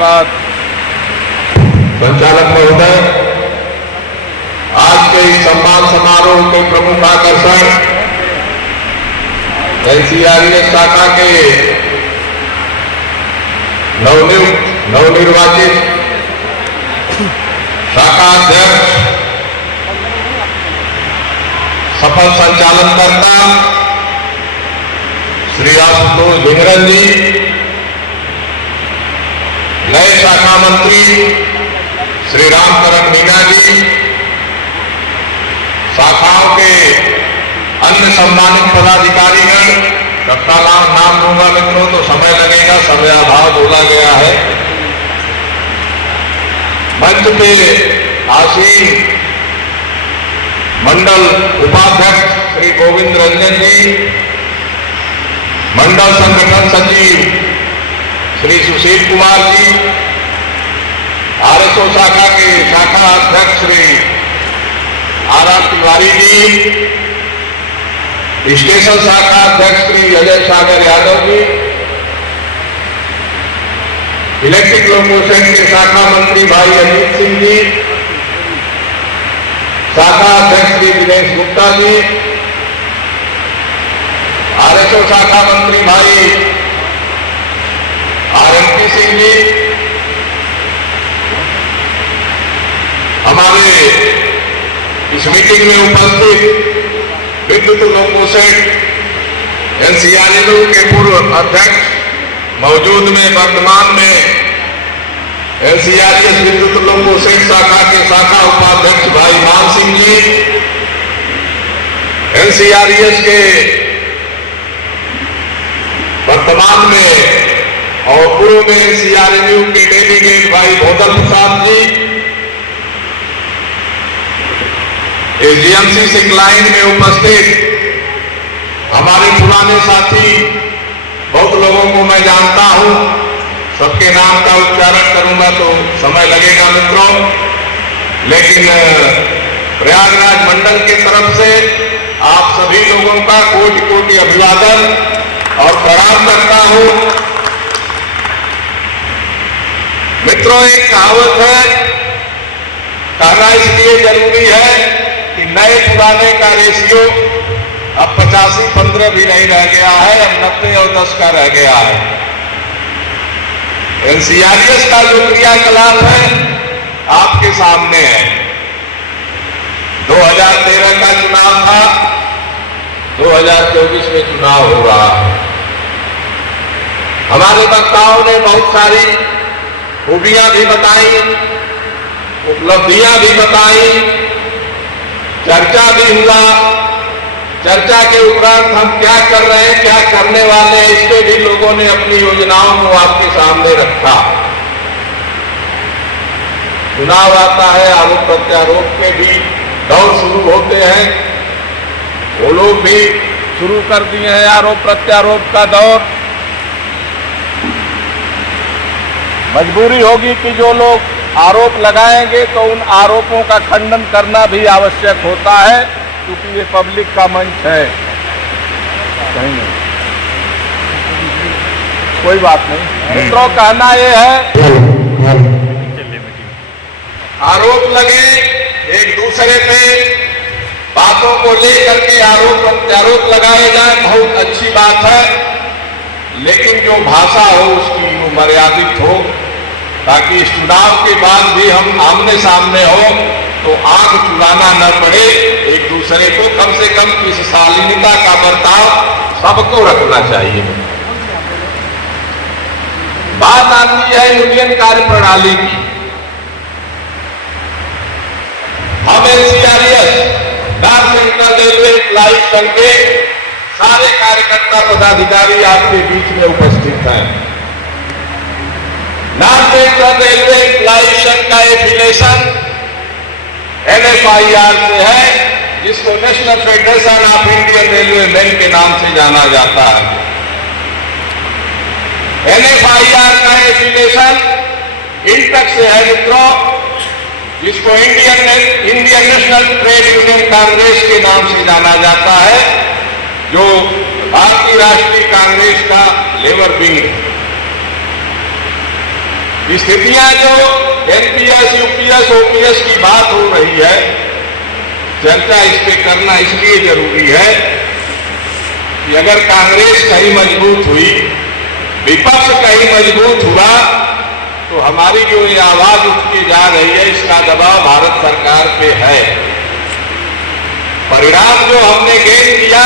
धन्यवाद। संचालक महोदय, आज के इस सम्मान समारोह के प्रमुख आकर्षण एनसीआरएस शाखा के नवनिर्वाचित शाखा अध्यक्ष, सफल संचालनकर्ता श्री आशुतोष भिंगरन जी, नए शाखा मंत्री श्री रामकरण मीना जी, शाखाओं के अन्य सम्मानित पदाधिकारीगण, सबका नाम लूंगा मित्रों तो समय लगेगा, समय अभाव बोला गया है। मंच पे आसीन मंडल उपाध्यक्ष श्री गोविंद रंजन जी, मंडल संगठन सचिव श्री सुशील कुमार जी, आरएसओ शाखा के शाखा अध्यक्ष श्री आर तिवारी जी, स्टेशन शाखा अध्यक्ष श्री अजय सागर यादव जी, इलेक्ट्रिक लोकोशेड के शाखा मंत्री भाई अजीत सिंह जी, शाखा अध्यक्ष श्री दिनेश गुप्ता जी, आरएसओ शाखा मंत्री भाई आरएमपी सिंह जी, हमारे इस मीटिंग में उपस्थित विद्युत लोकोशेड एनसीआरएलयू के पूर्व अध्यक्ष, मौजूद में वर्तमान में एनसीआरएस विद्युत लोकोशेड शाखा के शाखा उपाध्यक्ष भाई मान सिंह जी, एनसीआरएस के वर्तमान में और पूर्व में एनसीआरएलयू के डेलीगेट भाई भोदल प्रसाद जी, एजीएमसी सिंगलाइन में उपस्थित हमारे पुराने साथी, बहुत लोगों को मैं जानता हूं, सबके नाम का उच्चारण करूंगा तो समय लगेगा मित्रों, लेकिन प्रयागराज मंडल की तरफ से आप सभी लोगों का कोटि कोटि अभिवादन और प्रणाम करता हूं। मित्रों, एक कहावत है, कहना इसलिए जरूरी है कि नए पुराने का रेशियो अब 85-15 भी नहीं रह गया है, अब 90 और 10 का रह गया है। एनसीआरएस का जो क्रियाकलाप है आपके सामने है। 2013 का चुनाव था, 2024 में चुनाव हो रहा है। हमारे वक्ताओं ने बहुत सारी खूबियां भी बताई, उपलब्धियां भी बताई, चर्चा भी हुआ। चर्चा के उपरांत हम क्या कर रहे हैं, क्या करने वाले हैं, इसके भी लोगों ने अपनी योजनाओं को आपके सामने रखा। चुनाव आता है, आरोप प्रत्यारोप के भी दौर शुरू होते हैं, वो लोग भी शुरू कर दिए हैं आरोप प्रत्यारोप का दौर। मजबूरी होगी कि जो लोग आरोप लगाएंगे तो उन आरोपों का खंडन करना भी आवश्यक होता है, क्योंकि ये पब्लिक का मंच है। कहीं नहीं, कोई बात नहीं मित्रों, कहना ये है, आरोप लगे एक दूसरे पे, बातों को लेकर के आरोप प्रत्यारोप लगाए जाए, बहुत अच्छी बात है, लेकिन जो भाषा हो उसकी वो मर्यादित हो, ताकि इस चुनाव के बाद भी हम आमने सामने हो तो आंख चुराना न पड़े, एक दूसरे को कम से कम इस शालीनता का बर्ताव सबको रखना चाहिए। बात आती है यूनियन कार्य प्रणाली की। हम एनसीआरएस नॉर्थ सेंट्रल रेलवे एम्प्लॉइज संघ के सारे कार्यकर्ता पदाधिकारी आपके बीच में उपस्थित हैं। नॉर्थ सेंट्रल रेलवे एम्प्लॉइज संघ का एफिलिएशन NFIR से है, जिसको national federation of Indian railway man के नाम से जाना जाता है। NFIR का एफिलिएशन इंटक से है मित्रों, जिसको Indian national trade union Congress के नाम से जाना जाता है, जो भारतीय राष्ट्रीय कांग्रेस का लेबर विंग है। स्थितियां जो एनपीएस, यूपीएस, ओपीएस की बात हो रही है, चर्चा इस पे करना इसलिए जरूरी है कि अगर कांग्रेस कहीं मजबूत हुई, विपक्ष कहीं मजबूत हुआ, तो हमारी जो ये आवाज उठ के जा रही है, इसका दबाव भारत सरकार पे है। परिणाम जो हमने गेन किया,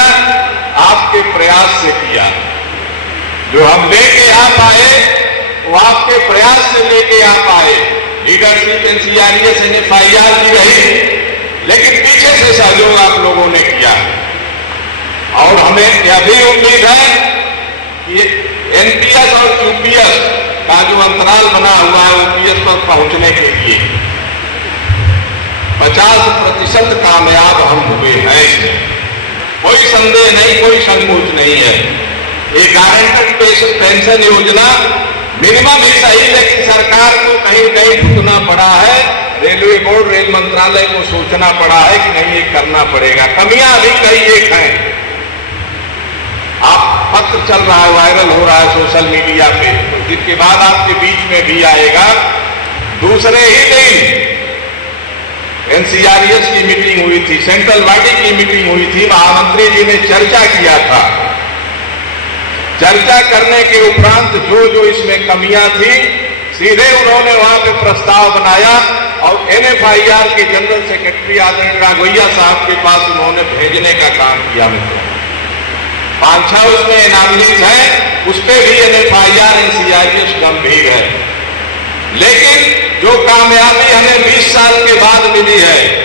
आपके प्रयास से किया। जो हम लेके आ पाए, वो आपके प्रयास से लेके आ पाए। लीडरशिप एनसीआरएस एनएफआईआर की रही, लेकिन पीछे से सहयोग आप लोगों ने किया। और हमें यह भी उम्मीद है कि एनपीएस और यूपीएस का जो अंतराल बना हुआ है, ओपीएस पर पहुंचने के लिए 50% कामयाब हम हुए हैं। इसमें कोई संदेह नहीं, कोई संकोच नहीं है। ये गारंटेड पेंशन योजना मिनिमम ही सही, लेकिन सरकार को कहीं कहीं झुकना पड़ा है। रेलवे बोर्ड, रेल मंत्रालय को सोचना पड़ा है कि नहीं, ये करना पड़ेगा। कमियां अभी कई एक हैं। आप पत्र चल रहा है, वायरल हो रहा है सोशल मीडिया पे, तो जिसके बाद आपके बीच में भी आएगा। दूसरे ही दिन एनसीआरएस की मीटिंग हुई थी, सेंट्रल बॉडी की मीटिंग हुई थी, महामंत्री जी ने चर्चा किया था। चर्चा करने के उपरांत जो जो इसमें कमियां थी, सीधे उन्होंने वहां पे प्रस्ताव बनाया और एनएफआईआर के जनरल सेक्रेटरी आदरणीय राघवैया साहब के पास उन्होंने भेजने का काम किया। मित्रों, 5-6 उसमें एनामलीज है, उस पर भी एनएफआईआर एनसीआरएस गंभीर है। लेकिन जो कामयाबी हमें 20 साल के बाद मिली है,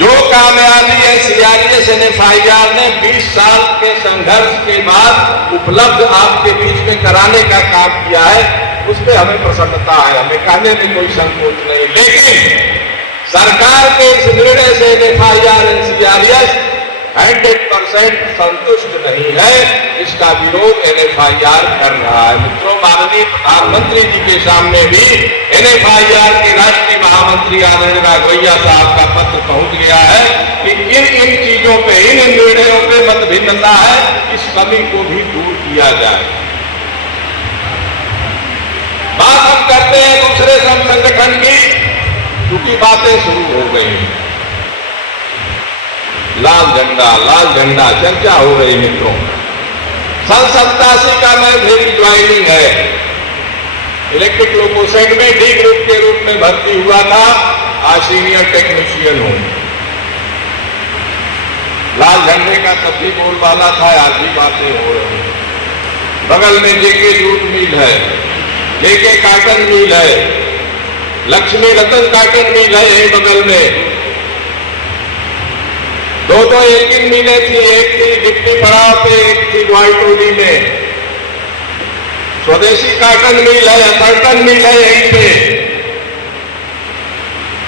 जो कामयाबी एनसीआरएस एनएफआईआर ने 20 साल के संघर्ष के बाद उपलब्ध आपके बीच में कराने का काम किया है, उस पर हमें प्रसन्नता है, हमें कहने में कोई संकोच नहीं। लेकिन सरकार के इस निर्णय से एनएफआईआर एनसीआरएस 100% संतुष्ट नहीं है। इसका विरोध एनएफआईआर कर रहा है। मित्रों, माननीय प्रधानमंत्री जी के सामने भी एनएफआईआर के राष्ट्रीय महामंत्री आदरणीय राघवैया साहब का पत्र पहुंच गया है कि इन चीजों पे, इन निर्णयों पे मतभिन्नता है, इस कमी को भी दूर किया जाए। बात हम करते हैं दूसरे श्रम संगठन की, क्योंकि बातें शुरू हो गई। लाल झंडा चर्चा हो रही। मित्रों, सन 87 का मैं मेरी ज्वाइनिंग है। इलेक्ट्रिक लोकोसेट में डी ग्रुप के रूप में भर्ती हुआ था, आज सीनियर टेक्नीशियन हूं। लाल झंडे का तब भी बोलबाला था, आज भी बातें हो रही। बगल में जेके जूट मिल है, जेके काटन मिल है, लक्ष्मी रतन काटन मिल है बगल में। दो एक ही मिलें थी, एक थी डिप्टी पड़ाव पे, एक थी ग्वालटोली में। स्वदेशी काटन मिल है, कर्टन मिल है यहीं पे।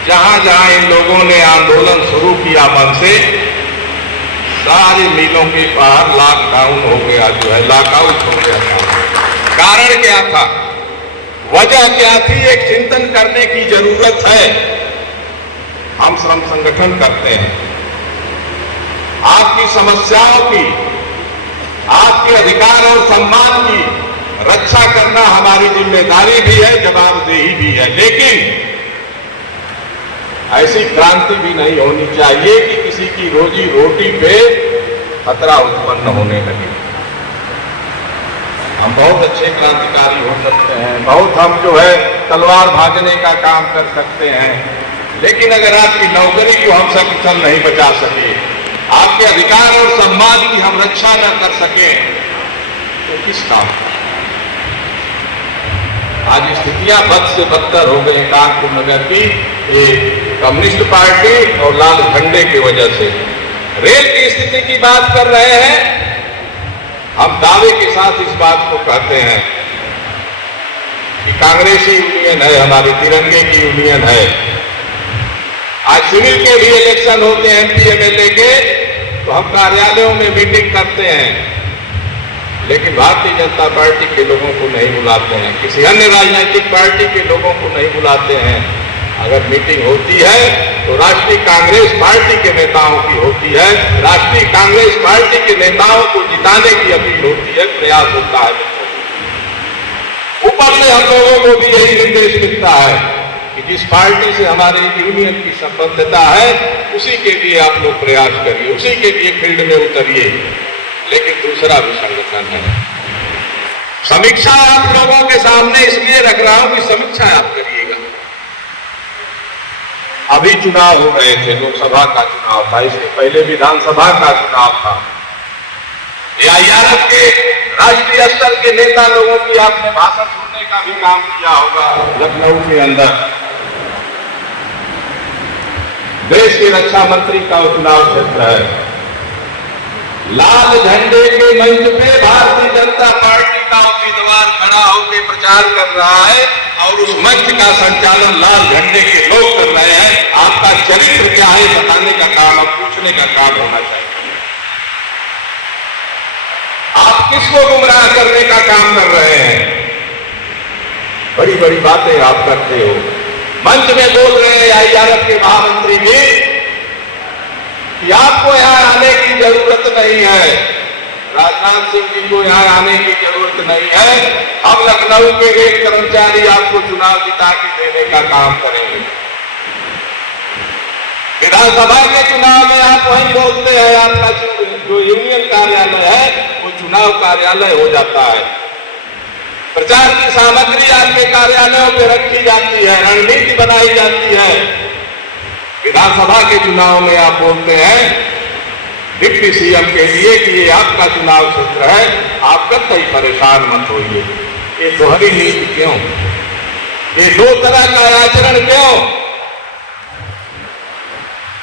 जहां जहां इन लोगों ने आंदोलन शुरू किया मन से, सारी मिलों के बाहर लॉकडाउन हो गया, जो है लॉकआउट हो गया था। कारण क्या था, वजह क्या थी, एक चिंतन करने की जरूरत है। हम श्रम संगठन करते हैं, आपकी समस्याओं की, आपके अधिकार और सम्मान की रक्षा करना हमारी जिम्मेदारी भी है, जवाबदेही भी है। लेकिन ऐसी क्रांति भी नहीं होनी चाहिए कि किसी की रोजी रोटी पे खतरा उत्पन्न होने लगे। हम बहुत अच्छे क्रांतिकारी हो सकते हैं, बहुत हम जो है तलवार भाजने का काम कर सकते हैं, लेकिन अगर आपकी नौकरी को हम सकुशल नहीं बचा सके, आपके अधिकार और सम्मान की हम रक्षा न कर सके, तो किस काम? आज स्थितियां बद से बदतर हो गई कानपुर नगर की, कम्युनिस्ट पार्टी और लाल झंडे की वजह से। रेल की स्थिति की बात कर रहे हैं, हम दावे के साथ इस बात को कहते हैं कि कांग्रेसी यूनियन है, हमारी तिरंगे की यूनियन है। आज सिविल के भी इलेक्शन होते हैं एमपी एमएलए के, तो हम कार्यालयों में मीटिंग करते हैं, लेकिन भारतीय जनता पार्टी के लोगों को नहीं बुलाते हैं, किसी अन्य राजनीतिक पार्टी के लोगों को नहीं बुलाते हैं। अगर मीटिंग होती है तो राष्ट्रीय कांग्रेस पार्टी के नेताओं की होती है, राष्ट्रीय कांग्रेस पार्टी के नेताओं को जिताने की अपील होती है, प्रयास होता है। ऊपर से हम लोगों को भी यही निर्देश मिलता है कि जिस पार्टी से हमारे यूनियन की संबद्धता है उसी के लिए आप लोग प्रयास करिए, उसी के लिए फील्ड में उतरिए। लेकिन दूसरा भी संगठन है, समीक्षा आप लोगों के सामने इसलिए रख रहा हूं कि समीक्षा आप करिएगा। अभी चुनाव हो रहे थे, लोकसभा का चुनाव था, इसके पहले विधानसभा का चुनाव था। AIRF के राष्ट्रीय स्तर के नेता लोगों की आपने भाषण सुनने का भी काम किया होगा लखनऊ के अंदर। देश के रक्षा मंत्री का चुनाव क्षेत्र है। लाल झंडे के मंच पे भारतीय जनता पार्टी का उम्मीदवार खड़ा होकर प्रचार कर रहा है और उस मंच का संचालन लाल झंडे के लोग कर रहे हैं। आपका चरित्र क्या है बताने का काम और पूछने का काम होना चाहिए। आप किसको गुमराह करने का काम कर रहे हैं? बड़ी बड़ी बातें आप करते हो, मंच में बोल रहे हैं AIRF के महामंत्री भी कि आपको यहां आने की जरूरत नहीं है, राजनाथ सिंह जी को यहां आने की जरूरत नहीं है, हम लखनऊ के एक कर्मचारी आपको चुनाव जिता के देने का काम करेंगे। विधानसभा के चुनाव में आप वही बोलते हैं, आपका जो यूनियन कार्यालय है वो चुनाव कार्यालय हो जाता है। प्रचार की सामग्री आपके कार्यालयों में रखी जाती है, रणनीति बनाई जाती है। विधानसभा के चुनाव में आप बोलते हैं डिप्टी सीएम के लिए कि ये आपका चुनाव क्षेत्र है, आप कतई परेशान मत होइए। ये दोहरी नीति क्यों? ये दो तरह का आचरण क्यों?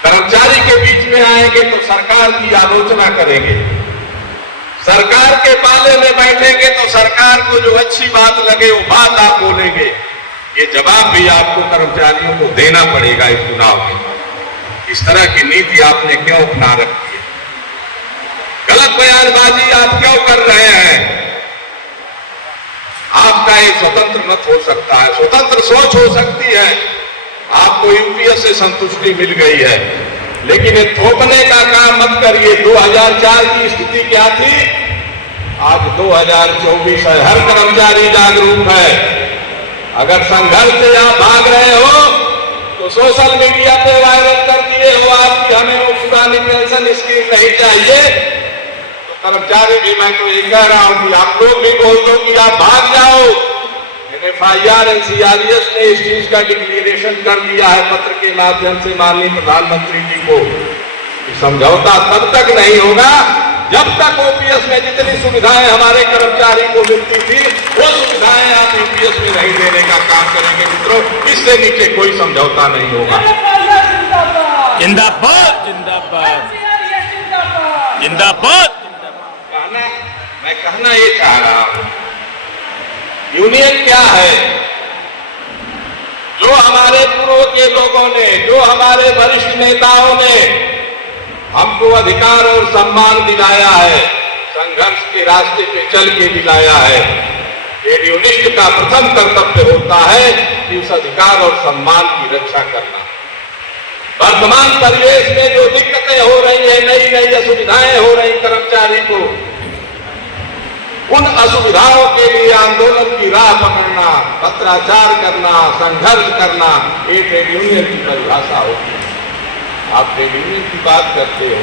कर्मचारी के बीच में आएंगे तो सरकार की आलोचना करेंगे, सरकार के पाले में बैठेंगे तो सरकार को जो अच्छी बात लगे वो बात आप बोलेंगे। ये जवाब भी आपको कर्मचारियों को देना पड़ेगा इस चुनाव में। इस तरह की नीति आपने क्यों अपना रखी है? गलत बयानबाजी आप क्यों कर रहे हैं? आपका एक स्वतंत्र मत हो सकता है, स्वतंत्र सोच हो सकती है, आपको यूपीएस से संतुष्टि मिल गई है, लेकिन ये थोपने का काम मत करिए। 2004 की स्थिति क्या थी, आज 2024 है, हर कर्मचारी जागरूक है। अगर संघर्ष से आप भाग रहे हो तो सोशल मीडिया पे वायरल कर दिए हो आप कि हमें वो पुरानी पेंशन स्कीम नहीं चाहिए, तो कर्मचारी भी, मैं तो ये कह रहा हूं कि आप लोग भी बोल दो कि आप भाग जाओ। FIR NCRES ने इस चीज का डिक्लेरेशन कर दिया है पत्र के माध्यम से माननीय प्रधानमंत्री जी को कि समझौता तब तक नहीं होगा जब तक ओपीएस में जितनी सुविधाएं हमारे कर्मचारी को मिलती थी वो सुविधाएं आप यूपीएस में नहीं देने का काम करेंगे। मित्रों, इससे नीचे कोई समझौता नहीं होगा। जिंदाबाद जिंदाबाद जिंदाबाद। मैं कहना ये चाह रहा हूं, यूनियन क्या है? जो हमारे पूर्व के लोगों ने, जो हमारे वरिष्ठ नेताओं ने हमको अधिकार और सम्मान दिलाया है, संघर्ष के रास्ते पे चल के दिलाया है। यूनिस्ट का प्रथम कर्तव्य होता है कि उस अधिकार और सम्मान की रक्षा करना। वर्तमान परिवेश में जो दिक्कतें हो रही है, नई नई असुविधाएं हो रही कर्मचारी को, उन असुविधाओं के लिए आंदोलन की राह पकड़ना, पत्राचार करना, संघर्ष करना, ये ट्रेड यूनियन की परिभाषा होती है। आप ट्रेड यूनियन की बात करते हो,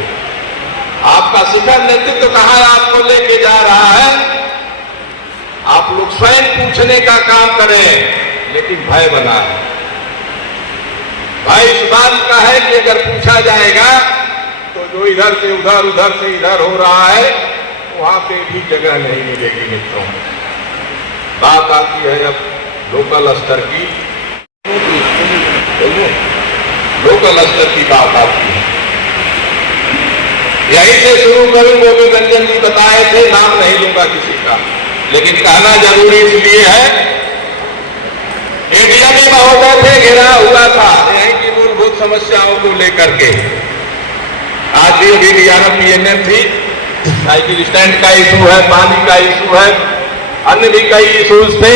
आपका शिखर नेतृत्व कहां आपको लेके जा रहा है? आप लोग स्वयं पूछने का काम करें, लेकिन भय बना है। भय इस बात का है कि अगर पूछा जाएगा तो जो इधर से उधर, उधर से इधर हो रहा है, वहां पे भी जगह नहीं मिलेगी। मित्रों, बात आती है अब लोकल स्तर की, लोकल स्तर की बात आती है। यहीं से शुरू करूं, गोविंद रंजन जी बताए थे, नाम नहीं लूंगा किसी का, लेकिन कहना जरूरी इसलिए है, एडीएमई महोदय थे, घिरा हुआ था यहीं की मूलभूत समस्याओं को लेकर के। आज भी DRF PNM थी, साइकिल स्टैंड का इशू है, पानी का इशू है, अन्य भी कई इशूज थे,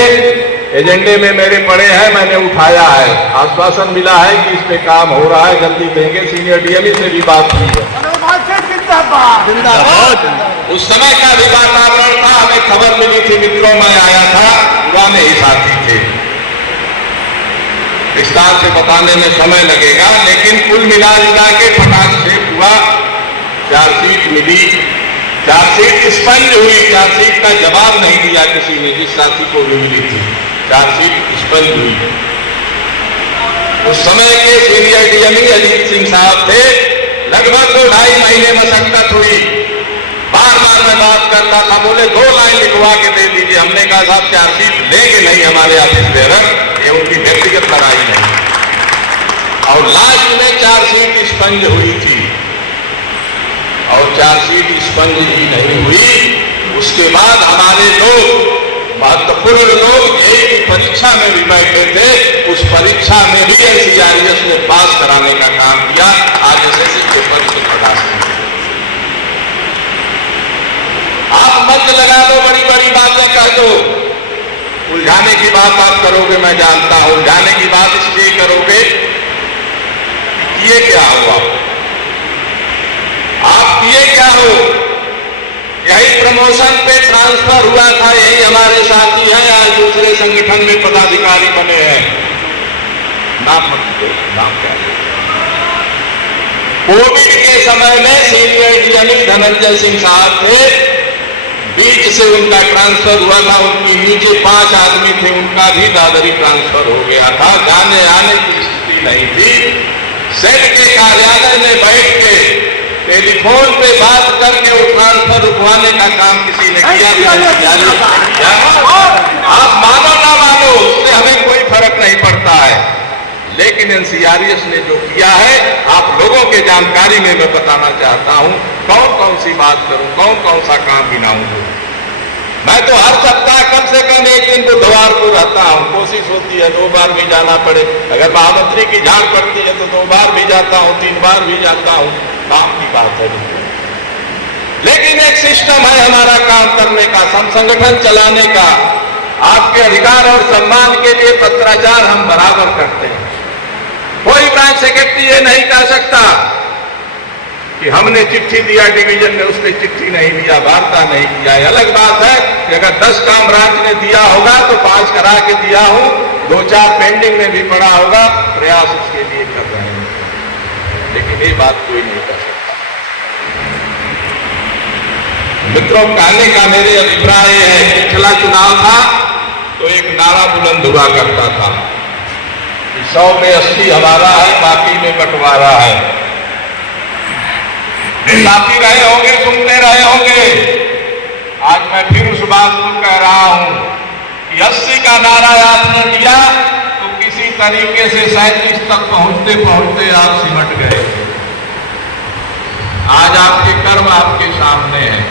एजेंडे में मेरे पड़े हैं, मैंने उठाया है। आश्वासन मिला है कि इस पे काम हो रहा है, जल्दी देंगे। सीनियर DME से भी बात की है। जिंदाबाद। उस समय का भी वातावरण था। हमें खबर मिली थी, मित्रों, मैं आया था, पुराने ही साथी थे। विस्तार से बताने में समय लगेगा, लेकिन कुल मिला के फटाक से हुआ। चार्जशीट मिली, चार्जशीट स्पंज हुई, चार्जशीट का जवाब नहीं दिया किसी ने, जिस साथी को भी मिली थी। चार्जशीट स्पंज हुई। उस समय के सीनियर डीएमई अजीत सिंह साहब थे। लगभग 2-2.5 महीने मशक्कत हुई। बार बार मैं बात करता था, बोले 2 लाइन लिखवा के दे दीजिए। हमने कहा साहब चार्जशीट लेंगे नहीं हमारे ऑफिस बेरर, ये उनकी व्यक्तिगत लड़ाई नहीं। और लास्ट में चार्जशीट स्पंज हुई थी, और चार्जशीट स्पंज ही नहीं हुई। उसके बाद हमारे लोग, महत्वपूर्ण लोग, जेईई की परीक्षा में भी बैठे थे। उस परीक्षा में भी एनसीईआरटी ने पास कराने का काम किया। आज एसएससी पेपर से पढ़ा सकते। आप मंच लगा दो, बड़ी बड़ी बातें कह दो, उलझाने की बात आप करोगे, मैं जानता हूं। उलझाने की बात इसलिए करोगे, ये क्या हुआ, आप किए क्या हो। यही प्रमोशन पे ट्रांसफर हुआ था, यही हमारे साथी हैं, आज दूसरे संगठन में पदाधिकारी बने हैं। नाम मत दो, नाम क्या है। कोविड के समय में सीनियर डीएमई धनंजय सिंह साहब थे, बीच से उनका ट्रांसफर हुआ था। उनकी नीचे 5 आदमी थे, उनका भी दादरी ट्रांसफर हो गया था। जाने आने की स्थिति नहीं थी। सेट के कार्यालय में बैठ के टेलीफोन पे बात करके वो ट्रांसफर रुकवाने का काम किसी ने किया। आप मानो ना मानो, उससे हमें कोई फर्क नहीं पड़ता है, लेकिन एनसीईआरटी ने जो किया है, आप लोगों के जानकारी में मैं बताना चाहता हूं। कौन कौन सी बात करूं, कौन कौन सा काम गिनाऊं। मैं तो हर सप्ताह कम से कम एक दिन बुधवार को रहता हूं। कोशिश होती है 2 बार भी जाना पड़े। अगर महामंत्री की झाड़ पड़ती है तो 2 बार भी जाता हूं, 3 बार भी जाता हूं। काम की बात है, लेकिन एक सिस्टम है हमारा काम करने का, संगठन चलाने का। आपके अधिकार और सम्मान के लिए पत्राचार हम बराबर करते हैं। कोई ब्रांच सेक्रेटरी ये नहीं कह सकता कि हमने चिट्ठी दिया डिवीजन में, उसने चिट्ठी नहीं दिया, वार्ता नहीं किया। अलग बात है कि अगर 10 काम ब्रांच ने दिया होगा तो 5 करा के दिया हूं, 2-4 पेंडिंग में भी पड़ा होगा, प्रयास उसके लिए कर रहे हैं, लेकिन ये बात कोई नहीं कर सकता। मित्रों, कहने का मेरे अभिप्राय है, पिछला चुनाव था तो एक नारा बुलंद हुआ करता था, 100 में 80 हमारा है, बाकी में बंटवारा है। साथी रहे होंगे, सुनते रहे होंगे। आज मैं फिर उस बात को कह रहा हूं कि 80 का नारा आपने दिया तो किसी तरीके से 37 तक पहुंचते पहुंचते आप सिमट गए। आज आपके कर्म आपके सामने हैं,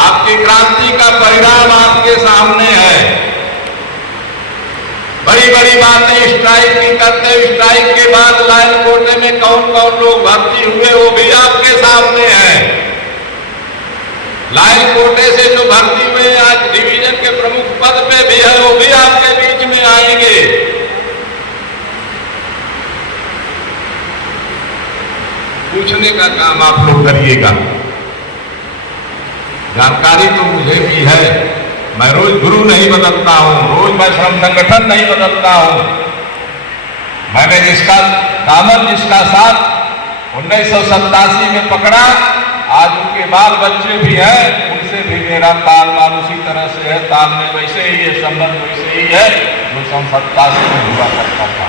आपकी क्रांति का परिणाम आपके सामने है। बड़ी बड़ी बातें स्ट्राइक की करते, स्ट्राइक के बाद लाइन कोटे में कौन कौन लोग भर्ती हुए वो भी आपके सामने है। लाइन कोटे से जो भर्ती हुए आज डिवीजन के प्रमुख पद पे भी है, वो भी आपके बीच में आएंगे। पूछने का काम आप लोग करिएगा। जानकारी तो मुझे भी है, मैं रोज गुरु नहीं बदलता हूं, रोज मैं श्रम संगठन नहीं बदलता हूं। मैंने जिसका दामन, जिसका साथ 1987 में पकड़ा, आज उनके बाल बच्चे भी हैं, उनसे भी मेरा तालमेल उसी तरह से है, तालमेल वैसे ही है, संबंध वैसे ही है जो 87 में हुआ करता था।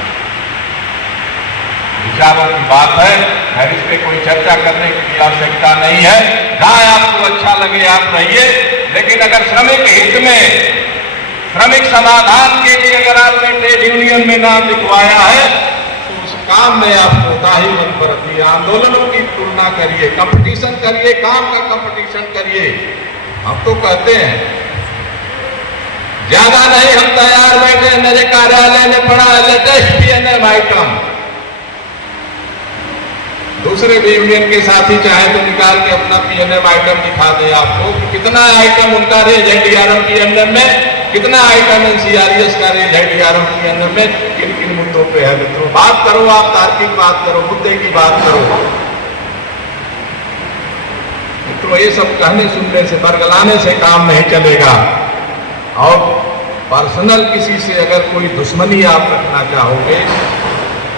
विचारों की बात है, खैर इस पे कोई चर्चा करने की आवश्यकता नहीं है। जहां आपको अच्छा लगे आप रहिए, लेकिन अगर श्रमिक हित में, श्रमिक समाधान के लिए अगर आपने ट्रेड यूनियन में नाम लिखवाया है तो उस काम में आप कोताही मत बरतिए। आंदोलनों की तुलना करिए, कंपटीशन करिए, काम का कंपटीशन करिए। हम तो कहते हैं ज्यादा नहीं, हम तैयार बैठे, मेरे कार्यालय ने पड़ा लेटेस्ट पीएनएम आइटम। दूसरे भी यूनियन के साथी चाहे तो निकाल के अपना पीएनएम आइटम दिखा दे आपको कि कितना आइटम उनका रेज है डीआरएम पीएनएम में, कितना आइटम एनसीईआरटी का रेज है डीआरएम पीएनएम में, किन किन मुद्दों पे है। मित्रों, बात करो, आप तार्किक बात करो, मुद्दे की बात करो। मित्रों, मित्रों, ये सब कहने सुनने से, बरगलाने से काम नहीं चलेगा। और पर्सनल किसी से अगर कोई दुश्मनी आप रखना चाहोगे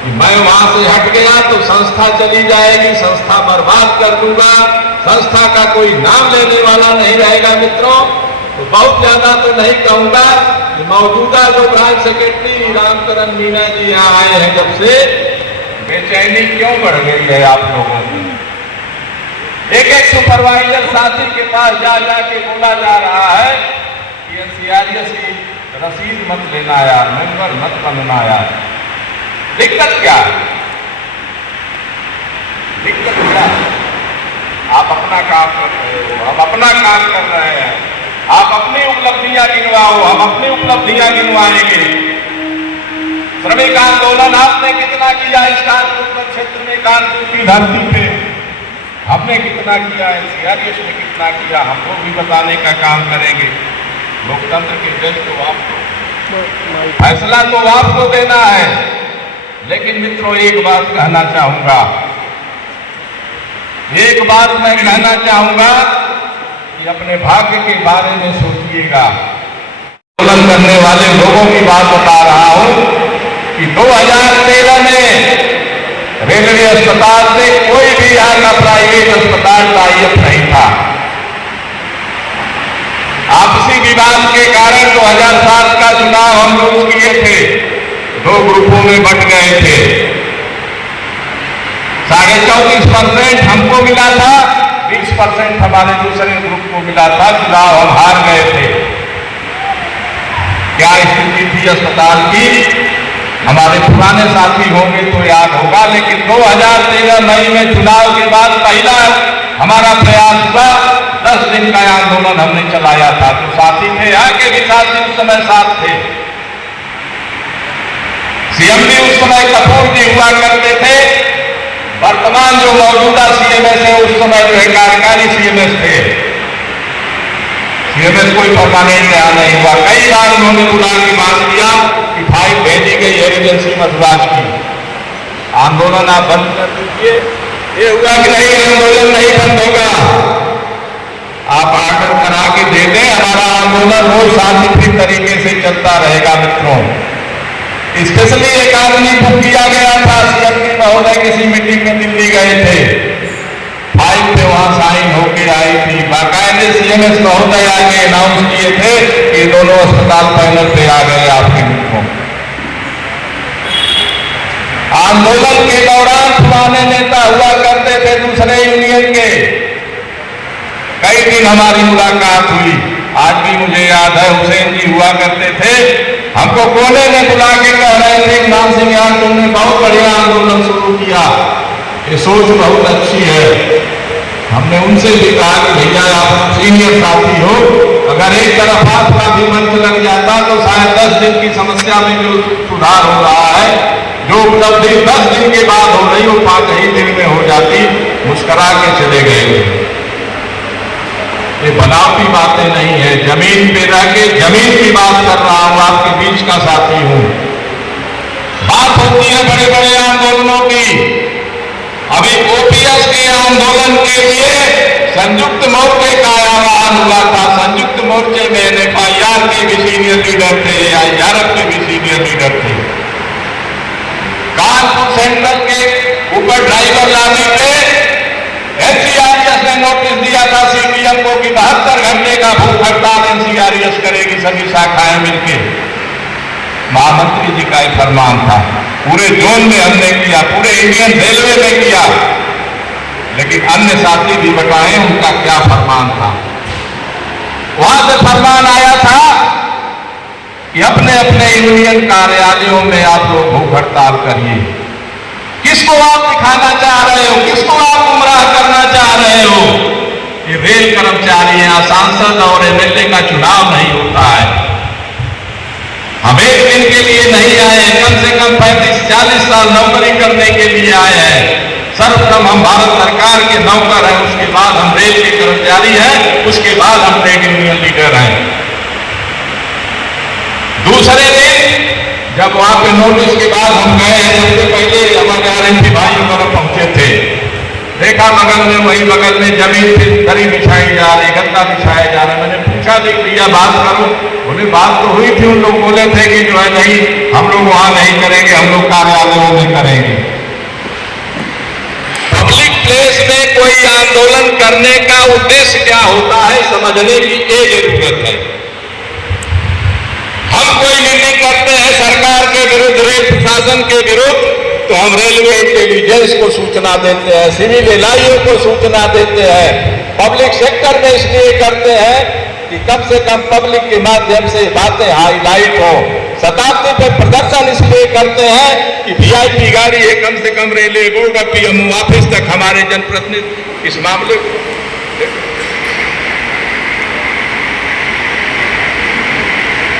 कि मैं वहां से हट गया तो संस्था चली जाएगी, संस्था बर्बाद कर दूंगा, संस्था का कोई नाम लेने वाला नहीं रहेगा मित्रों, तो बहुत ज्यादा तो नहीं कहूंगा कि मौजूदा जो ब्रांच सेक्रेटरी रामकरण मीणा जी यहाँ आए हैं, जब से बेचैनी क्यों बढ़ गई है आप लोगों की। एक एक सुपरवाइजर साथी के पास जा के बोला जा रहा है कि एनसीआरएस की रसीद मत लेना यार, मेंबर मत बनना यार। दिक्कत क्या है? दिक्कत क्या है? आप अपना काम कर रहे हो, हम अपना काम कर रहे हैं, आप अपनी उपलब्धियां गिनवाओ, हम अपनी उपलब्धियां गिनवाएंगे। श्रमिक आंदोलन आपने कितना किया इस कानपुर क्षेत्र में, कानपुर की धरती पे हमने कितना किया, एनसीआरएस ने कितना किया, हमको भी बताने का काम करेंगे। लोकतंत्र के जज तो आपको, फैसला तो आपको देना है। लेकिन मित्रों, एक बात कहना चाहूंगा, एक बात मैं कहना चाहूंगा कि अपने भाग्य के बारे में सोचिएगा। आंदोलन करने वाले लोगों की बात बता रहा हूं कि 2013 में रेलवे अस्पताल से कोई भी यहाँ का प्राइवेट अस्पताल टाइप नहीं था। आपसी विवाद के कारण 2007 का चुनाव हम लोग किए थे, 2 ग्रुपों में बंट गए थे। 34.5% हमको मिला था, 20% हमारे दूसरे ग्रुप को मिला था। चुनाव हम हार गए थे। क्या स्थिति थी अस्पताल की? हमारे पुराने साथी होंगे तो याद होगा, लेकिन 2013 मई में चुनाव के बाद पहला हमारा प्रयास हुआ, 10 दिन का आंदोलन हमने चलाया था। तो साथी थे, यहाँ के भी साथी उस समय साथ थे। सीएम भी उस समय कपूर जी हुआ करते थे। वर्तमान जो मौजूदा सीएमएस है, उस समय जो है कार्यकारी सीएमएस थे। सीएमएस कोई परमानेंट यहाँ नहीं हुआ। कई बार उन्होंने बुला के बात किया कि फाइल भेजी गई है एजेंसी मधुराज की, आंदोलन आप बंद कर दीजिए। ये हुआ कि नहीं, आंदोलन नहीं बंद होगा, आप आर्डर करा के दे दें, हमारा आंदोलन रोज शांतिपूर्ण तरीके से चलता रहेगा। मित्रों, स्पेशली एक आदमी बुक किया गया था, सीएम के महोदय किसी मीटिंग में दिल्ली गए थे, फाइल पे वहां साइन होके आई थी। बाकायदे सीएमएस महोदय आगे अनाउंस किए थे कि दोनों अस्पताल पैनल पे आ गए आपके मित्रों। आंदोलन के दौरान पुराने नेता हुआ करते थे दूसरे यूनियन के, कई दिन हमारी मुलाकात हुई। आज भी मुझे याद है, हुसैन जी हुआ करते थे, हमको कोने में बुला के कह रहे थे, नाम सिंह यार तुमने बहुत बढ़िया आंदोलन शुरू किया, ये सोच बहुत अच्छी है। हमने उनसे भी कहा कि भैया आप सीनियर साथी हो, अगर एक तरफ आपका भी मंच लग जाता तो शायद 10 दिन की समस्या में जो सुधार हो रहा है, जो उपलब्धि 10 दिन के बाद हो रही हो 5 ही दिन में हो जाती। मुस्कुरा के चले गए। ये बनावटी बातें नहीं है, जमीन पे रह के जमीन की बात कर रहा हूं, आपके बीच का साथी हूं। बात होती है बड़े बड़े आंदोलनों की। अभी ओपीएस के आंदोलन के लिए संयुक्त मोर्चे का आह्वान हुआ था। संयुक्त मोर्चे में एफआईआर के भी सीनियर लीडर थे, आईआरएफ के भी सीनियर लीडर थे। कानपुर सेंट्रल के ऊपर ड्राइवर लाने पे एनसीआरएस ने नोटिस दिया था सीपीएम को कि 72 घंटे का भूख हड़ताल एनसीआरएस करेगी, सभी शाखाएं मिलकर। महामंत्री जी का एक फरमान था, पूरे जोन में हमने किया, पूरे इंडियन रेलवे में किया, लेकिन अन्य साथी भी बताएं उनका क्या फरमान था। वहां से फरमान आया था कि अपने अपने यूनियन कार्यालयों में आप लोग भूख हड़ताल करिए। किसको आप दिखाना चाह रहे हो, किसको आप गुमराह करना चाह रहे हो? ये रेल कर्मचारी हैं, सांसद और एमएलए का चुनाव नहीं होता है। हम एक दिन के लिए नहीं आए, कम से कम 35-40 साल नौकरी करने के लिए आए हैं। सर्वप्रथम हम भारत सरकार के नौकर हैं, उसके बाद हम रेल के कर्मचारी हैं, उसके बाद हम ट्रेड यूनियन लीडर हैं। दूसरे दिन जब वहां पे नोटिस के बाद हम गए हैं, सबसे पहले हमारे आरएनपी भाई वगैरह पहुंचे थे, देखा बगल में, वही बगल में जमीन पे दरी बिछाई जा रही, गद्दा बिछाया जा रहा है। मैंने पूछा देख भैया बात करो, बोले बात तो हुई थी, उन लोग बोले थे कि जो है नहीं हम लोग वहां नहीं करेंगे, हम लोग कार्यालयों में करेंगे। पब्लिक प्लेस में कोई आंदोलन करने का उद्देश्य क्या होता है समझने की ये जरूरत है। हम कोई मीटिंग करते हैं सरकार के विरुद्ध, रेल प्रशासन के विरुद्ध, तो हम रेलवे इंटेलिजेंस को सूचना देते हैं, सिविल एलआईओ को सूचना देते हैं। पब्लिक सेक्टर में इसलिए करते हैं कि कम से कम पब्लिक के माध्यम से बातें हाईलाइट हो। शताब्दी पर प्रदर्शन इसलिए करते हैं कि वीआईपी गाड़ी है, कम से कम रेलवे बोर्ड का पीएमओ ऑफिस तक हमारे जनप्रतिनिधि इस मामले को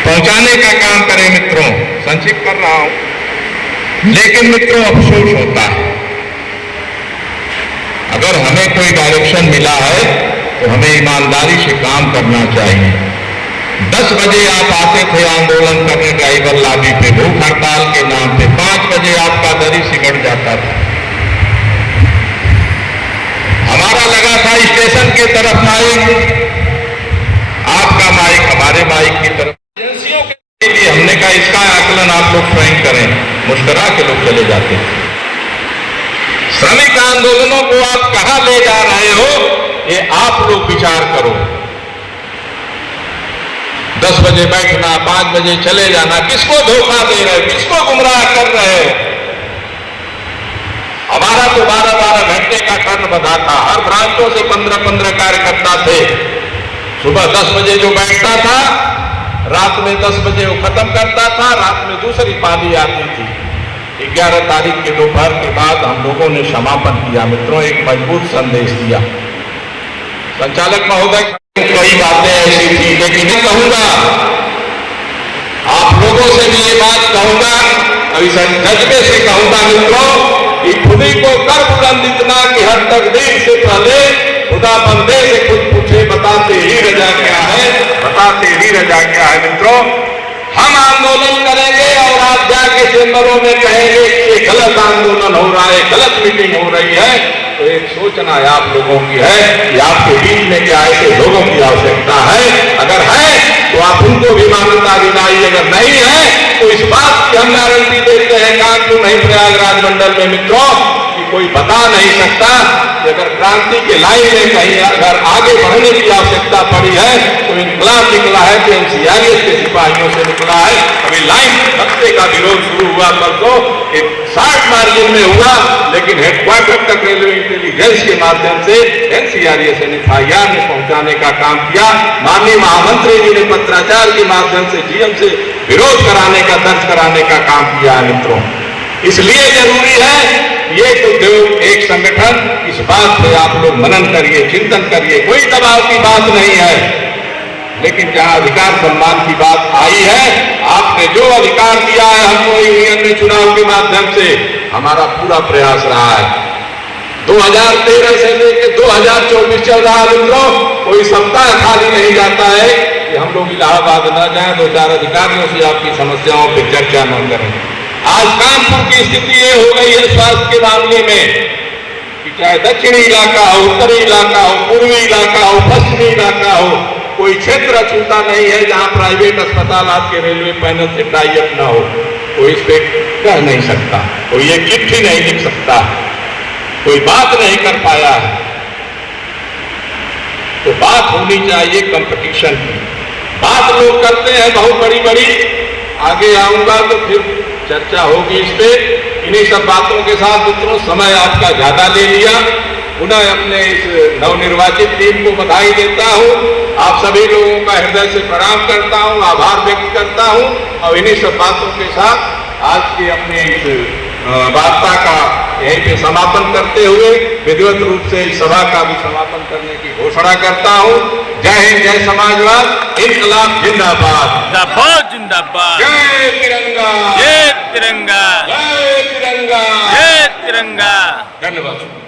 पहुंचाने का काम करें। मित्रों, संक्षिप्त कर रहा हूं, लेकिन मित्रों अफसोस होता है अगर हमें कोई डायरेक्शन मिला है तो हमें ईमानदारी से काम करना चाहिए। 10 बजे आप आते थे आंदोलन करने ड्राइवर लाबी पे, भूख हड़ताल के नाम पे, 5 बजे आपका दरी सिमट जाता था। हमारा लगा था स्टेशन के तरफ माइक, आपका माइक हमारे माइक की तरफ। एजेंसियों के लिए हमने कहा इसका आकलन आप लोग स्वयं करें, मुस्कुरा के लोग चले जाते थे। श्रमिक आंदोलनों को आप कहां ले जा रहे हो ये आप लोग विचार करो। 10 बजे बैठना, 5 बजे चले जाना, किसको धोखा दे रहे हो, किसको गुमराह कर रहे हो। हमारा तो 12-12 घंटे का टर्न बधा था, हर ब्रांचों से 15-15 कार्यकर्ता थे। सुबह 10 बजे जो बैठता था, रात में 10 बजे वो खत्म करता था, रात में दूसरी पाली आती थी। 11 तारीख के दोपहर के बाद हम लोगों ने समापन किया। मित्रों, एक मजबूत संदेश दिया। संचालक महोदय कई बातें ऐसी थी, लेकिन मैं कहूंगा आप लोगों से भी ये बात कहूंगा, अभी जज्बे से कहूंगा मित्रों, कि खुदी को कर बुलंद इतना कि हर तकदीर से पहले खुदा बंदे से खुद पूछे, बताते ही रजा क्या है, बताते ही रजा क्या है। मित्रों, हम आंदोलन करेंगे और आप जाके चैम्बरों में कहेंगे कि ये गलत आंदोलन हो रहा है, गलत मीटिंग हो रही है, तो एक सोचना है आप लोगों की है कि आपके बीच में क्या ऐसे लोगों की आवश्यकता है। अगर है तो आप उनको भी मान्यता दिलाइए, अगर नहीं है तो इस बात की हम गारंटी देते हैं कानपुर नहीं प्रयागराज मंडल में मित्रों कि कोई बता नहीं सकता कि अगर क्रांति के लाइन में कहीं अगर आगे बढ़ने की आवश्यकता पड़ी है तो इनकलाब निकला है कि एनसीआरएस के सिपाहियों से निकला है। अभी लाइन रस्ते का विरोध शुरू हुआ परसों, एक 60 मार्जिन में हुआ, लेकिन हेडक्वार्टर तक रेलवे इंटेलिजेंस के माध्यम से एनसीआरएस एफआईआर में पहुंचाने का काम किया। माननीय महामंत्री जी ने पत्राचार के माध्यम से जीएम से विरोध कराने का, दर्ज कराने का काम किया है। मित्रों, इसलिए जरूरी है ये तो एक संगठन, इस बात पे आप लोग मनन करिए, चिंतन करिए, कोई दबाव की बात नहीं है, लेकिन जहां अधिकार सम्मान की बात आई है, आपने जो अधिकार दिया है हमको यूनियन में चुनाव के माध्यम से, हमारा पूरा प्रयास रहा है। 2013 से लेकर 2024 चल रहा है मित्रों, कोई सप्ताह खाली नहीं जाता है कि हम लोग इलाहाबाद न जाएं, 2-4 अधिकारियों से आपकी समस्याओं पर चर्चा न करें। आज कानपुर की स्थिति ये हो गई है स्वास्थ्य के मामले में कि चाहे दक्षिणी इलाका हो, उत्तरी इलाका हो, पूर्वी इलाका हो, पश्चिमी इलाका हो, कोई क्षेत्र अछूता नहीं है जहां प्राइवेट अस्पताल आपके रेलवे पैनल से टाई अप ना हो। कोई इस पे कह नहीं सकता, कोई ये चिट्ठी नहीं लिख सकता, कोई बात नहीं कर पाया है। तो बात होनी चाहिए कंपटीशन की। बात लोग करते हैं बहुत बड़ी बड़ी, आगे आऊंगा तो फिर चर्चा होगी इस पे। इन्हीं सब बातों के साथ मित्रों समय आपका ज्यादा ले लिया, पुनः अपने इस नवनिर्वाचित टीम को बधाई देता हूं। आप सभी लोगों का हृदय से प्रणाम करता हूं, आभार व्यक्त करता हूं और इन्हीं सब बातों के साथ आज की अपने इस वार्ता का यहीं पे समापन करते हुए विधिवत रूप से इस सभा का भी समापन करने की घोषणा करता हूं। जय हिंद, जय समाजवाद, इनकलाब जिंदाबाद, जिंदाबाद जिंदाबाद, जय तिरंगा, जय तिरंगा, जय तिरंगा, जय तिरंगा। धन्यवाद।